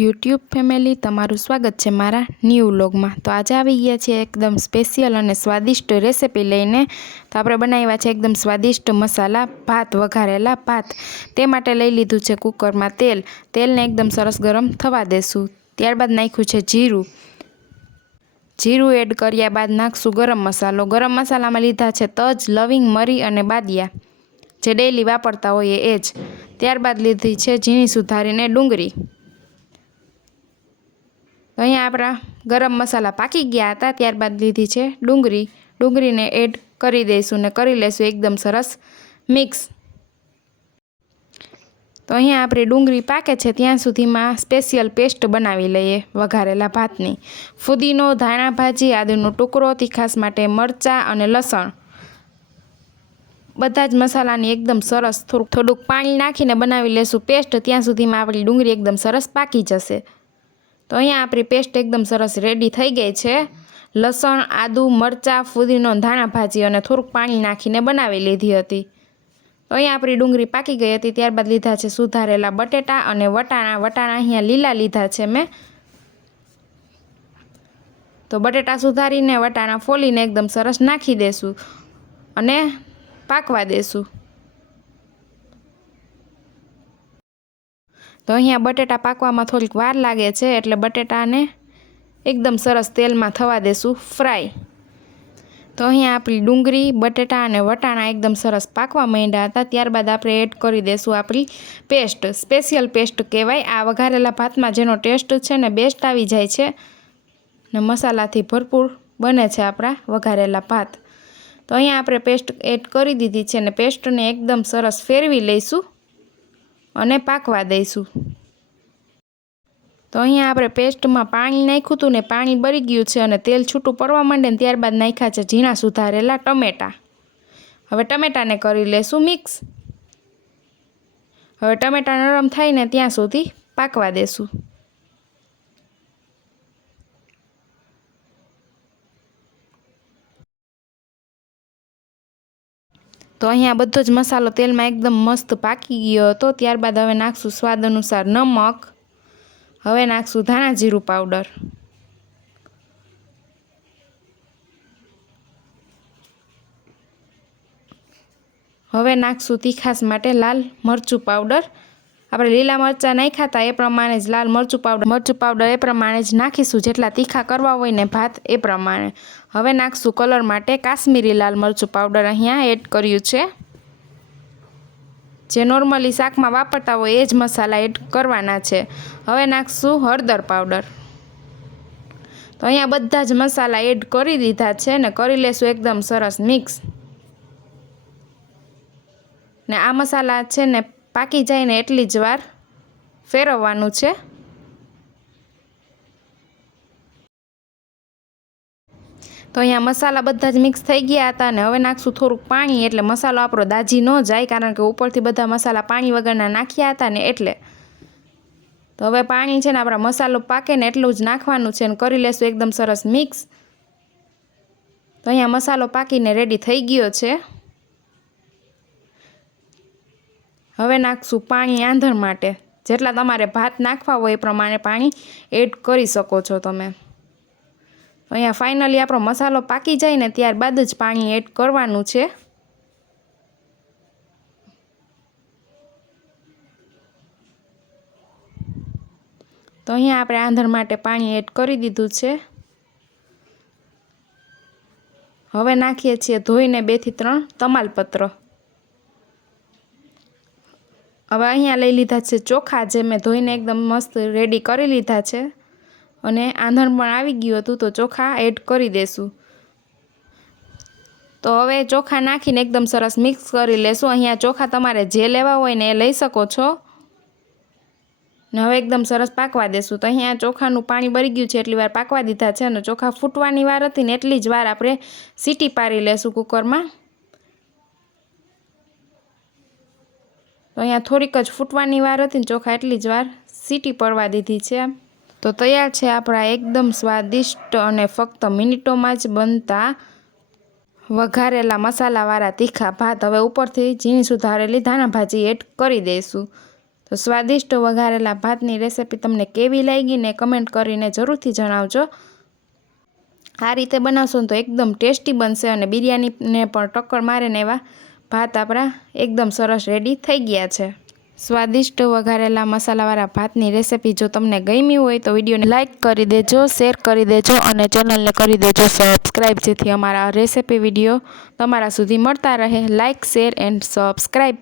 YouTube family, તમારું સ્વાગત છે મારા ન્યૂ વ્લોગમાં। તો આજે આવી ગયા છે એકદમ સ્પેશિયલ અને સ્વાદિષ્ટ રેસિપી લઈને। તો આપણે બનાવ્યા છે એકદમ સ્વાદિષ્ટ મસાલા ભાત, વઘારેલા ભાત। તે માટે લઈ લીધું છે કુકરમાં તેલ। તેલને એકદમ સરસ ગરમ થવા દેશું। ત્યારબાદ નાખ્યું છે જીરું। જીરું એડ કર્યા બાદ નાખશું ગરમ મસાલો। ગરમ મસાલામાં લીધા છે તજ, લવિંગ, મરી અને બાદિયા, જે ડેઈલી વાપરતા હોઈએ એ જ। ત્યારબાદ લીધી છે ઝીણી સુધારીને ડુંગળી। તો અહીંયા આપણા ગરમ મસાલા પાકી ગયા હતા। ત્યારબાદ લીધી છે ડુંગળી। ડુંગળીને એડ કરી દઈશું ને કરી લઈશું એકદમ સરસ મિક્સ। તો અહીંયા આપણી ડુંગળી પાકે છે ત્યાં સુધીમાં સ્પેશિયલ પેસ્ટ બનાવી લઈએ વઘારેલા ભાતની। ફુદીનો, ધાણા ભાજી, આદુનો ટુકડો, તીખાસ માટે મરચાં અને લસણ, બધા જ મસાલાની એકદમ સરસ થોડુંક પાણી નાખીને બનાવી લેશું પેસ્ટ। ત્યાં સુધીમાં આપણી ડુંગળી એકદમ સરસ પાકી જશે। તો અહીંયા આપણી પેસ્ટ એકદમ સરસ રેડી થઈ ગઈ છે। લસણ, આદુ, મરચાં, ફુદીનો, ધાણા ભાજી અને થોડુંક પાણી નાખીને બનાવી લીધી હતી। તો અહીંયા આપણી ડુંગળી પાકી ગઈ હતી। ત્યારબાદ લીધા છે સુધારેલા બટેટા અને વટાણા। વટાણા અહીંયા લીલા લીધા છે મેં। તો બટેટા સુધારીને વટાણા ફોલીને એકદમ સરસ નાખી દેશું અને પાકવા દેશું। તો અહીંયા બટેટા પાકવામાં થોડીક વાર લાગે છે, એટલે બટેટાને એકદમ સરસ તેલમાં થવા દેશું ફ્રાય। તો અહીંયા આપણી ડુંગળી, બટેટા અને વટાણા એકદમ સરસ પાકવા માંડ્યા હતા। ત્યારબાદ આપણે એડ કરી દઈશું આપણી પેસ્ટ। સ્પેશિયલ પેસ્ટ કહેવાય આ વઘારેલા ભાતમાં, જેનો ટેસ્ટ છે ને બેસ્ટ આવી જાય છે ને મસાલાથી ભરપૂર બને છે આપણા વઘારેલા ભાત। તો અહીંયા આપણે પેસ્ટ એડ કરી દીધી છે ને પેસ્ટને એકદમ સરસ ફેરવી લઈશું અને પાકવા દઈશું। તો અહીંયા આપણે પેસ્ટમાં પાણી નાખ્યું હતું ને પાણી બળી ગયું છે અને તેલ છૂટું પડવા માંડે ને ત્યારબાદ નાખ્યા છે ઝીણા સુધારેલા ટમેટાં। હવે ટમેટાને કરી લેશું મિક્સ। હવે ટમેટા નરમ થાય ને ત્યાં સુધી પાકવા દેશું। તો અહીંયા બધો જ મસાલો તેલમાં એકદમ મસ્ત પાકી ગયો હતો। ત્યારબાદ હવે નાખશું સ્વાદ અનુસાર નમક। હવે નાખશું ધાણા જીરું પાવડર। હવે નાખશું તીખાસ માટે લાલ મરચું પાવડર। આપણે લીલા મરચાં નાખ્યા હતા એ પ્રમાણે જ લાલ મરચું પાવડર એ પ્રમાણે જ નાખીશું, જેટલા તીખા કરવા હોય ને ભાત એ પ્રમાણે। હવે નાખશું કલર માટે કાશ્મીરી લાલ મરચું પાવડર, અહીંયા એડ કર્યું છે। જે નોર્મલી શાકમાં વાપરતા હોય એ જ મસાલા એડ કરવાના છે। હવે નાખશું હળદર પાવડર। તો અહીંયા બધા જ મસાલા એડ કરી દીધા છે ને કરી લેશું એકદમ સરસ મિક્સ। ને આ મસાલા છે ને પાકી જાય ને એટલી જ વાર ફેરવવાનું છે। તો અહીંયા મસાલા બધા જ મિક્સ થઈ ગયા હતા ને હવે નાખશું થોડુંક પાણી, એટલે મસાલો આપણો દાજી ન જાય, કારણ કે ઉપરથી બધા મસાલા પાણી વગરના નાખ્યા હતા ને એટલે। તો હવે પાણી છે ને આપણા મસાલો પાકે ને એટલું જ નાખવાનું છે ને કરી લેશું એકદમ સરસ મિક્સ। તો અહીંયા મસાલો પાકીને રેડી થઈ ગયો છે। હવે નાખશું પાણી આંધણ માટે। જેટલા તમારે ભાત નાખવા હોય એ પ્રમાણે પાણી એડ કરી શકો છો તમે। અહીંયા ફાઇનલી આપણો મસાલો પાકી જાય ને ત્યારબાદ જ પાણી એડ કરવાનું છે। તો અહીંયા આપણે આંધણ માટે પાણી એડ કરી દીધું છે। હવે નાખીએ છીએ ધોઈને 2 થી 3 તમાલપત્ર। હવે અહીંયા લઈ લીધા છે ચોખા, જે મેં ધોઈને એકદમ મસ્ત રેડી કરી લીધા છે અને આંધણ પણ આવી ગયું હતું, તો ચોખા એડ કરી દેશું। તો હવે ચોખા નાખીને એકદમ સરસ મિક્સ કરી લેશું। અહીંયા ચોખા તમારે જે લેવા હોય ને એ લઈ શકો છો ને હવે એકદમ સરસ પાકવા દેશું। તો અહીંયા ચોખાનું પાણી બળી ગયું છે એટલી વાર પાકવા દીધા છે અને ચોખા ફૂટવાની વાર હતી ને એટલી જ વાર આપણે સીટી પાડી લેશું કુકરમાં। તો અહીંયા થોડીક જ ફૂટવાની વાર હતી ને ચોખા એટલી જ વાર સીટી પડવા દીધી છે। તો તૈયાર છે આપણા એકદમ સ્વાદિષ્ટ અને ફક્ત મિનિટોમાં જ બનતા વઘારેલા મસાલાવાળા તીખા ભાત। હવે ઉપરથી ઝીણી સુધારેલી ધાણા ભાજી એડ કરી દઈશું। તો સ્વાદિષ્ટ વઘારેલા ભાતની રેસિપી તમને કેવી લાગી ને કમેન્ટ કરીને જરૂરથી જણાવજો। આ રીતે બનાવશો તો એકદમ ટેસ્ટી બનશે અને બિરયાનીને પણ ટક્કર મારે ને એવા ભાત આપણા એકદમ સરસ રેડી થઈ ગયા છે। સ્વાદિષ્ટ વઘારેલા મસાલાવાળા ભાતની રેસિપી જો તમને ગમી હોય તો વિડીયોને લાઇક કરી દેજો, શેર કરી દેજો અને ચેનલને કરી દેજો સબસ્ક્રાઈબ, જેથી અમારા રેસિપી વિડીયો તમારા સુધી મળતા રહે। Like, share and subscribe.